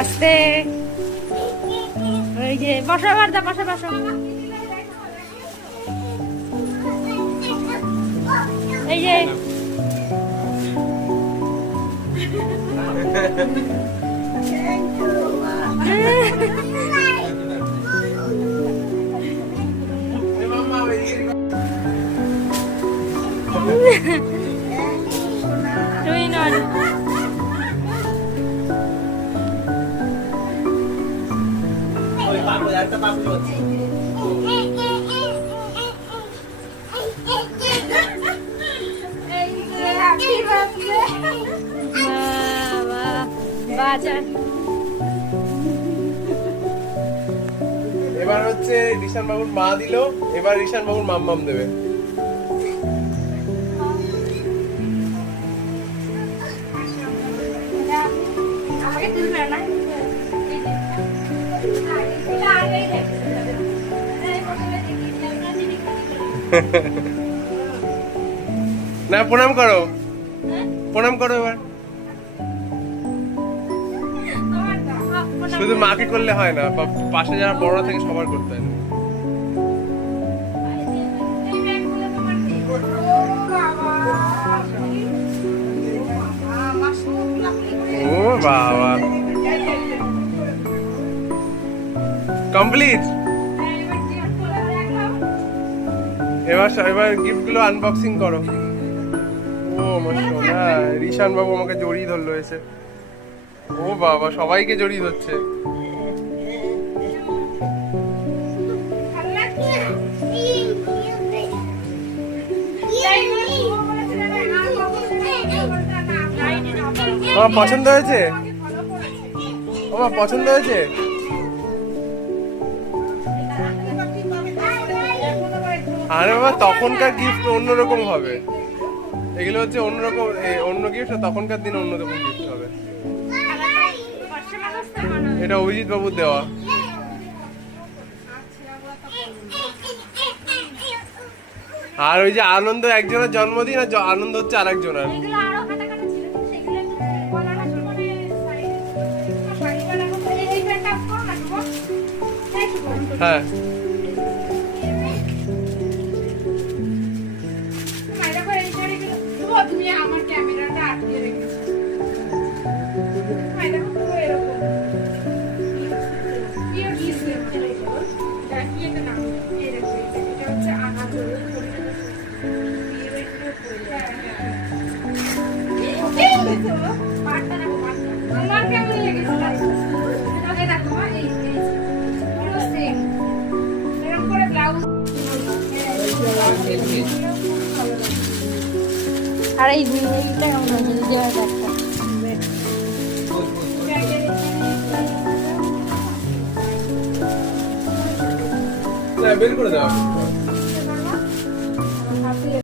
আস্তে ওই যে বসো বারদা বসো বসো এই যে তুই নন এবার হচ্ছে রিশান বাবুর মা দিল, এবার রিশান বাবুর মাম্মাম দেবে। না প্রণাম করো, প্রণাম করো এবার। শুধু মাকে করলে হয় না, পাশে যারা বড়রা থাকে সবার করতে হয়। ও বাবা, কমপ্লিট। এবার গিফট গুলো আনবক্সিং করো। ও মাশাআল্লাহ, রিশান বাবু আমাকে জড়িয়ে ধরলো এসে। ও বাবা, সবাইকে জড়িয়ে ধরছে। আমার পছন্দ হয়েছে, আমার পছন্দ হয়েছে। আরে বাবা, তখনকার গিফট অন্যরকম হবে, এগুলো হচ্ছে অন্যরকম, অন্য গিফট, তখনকার দিন অন্যরকম গিফট হবে। এটা অভিজিৎ বাবুর দেওয়া। আর ওই যে আনন্দ একজনের জন্মদিন, আর আনন্দ হচ্ছে আর একজনের। হ্যাঁ, তুমি আমার ক্যামেরাটা আটকে রেখেছো। আমার কেমন লেগেছে দেখো, এরকম করে ব্লাউজ আর এইটা কেমন হয়েছে বের করে দাও।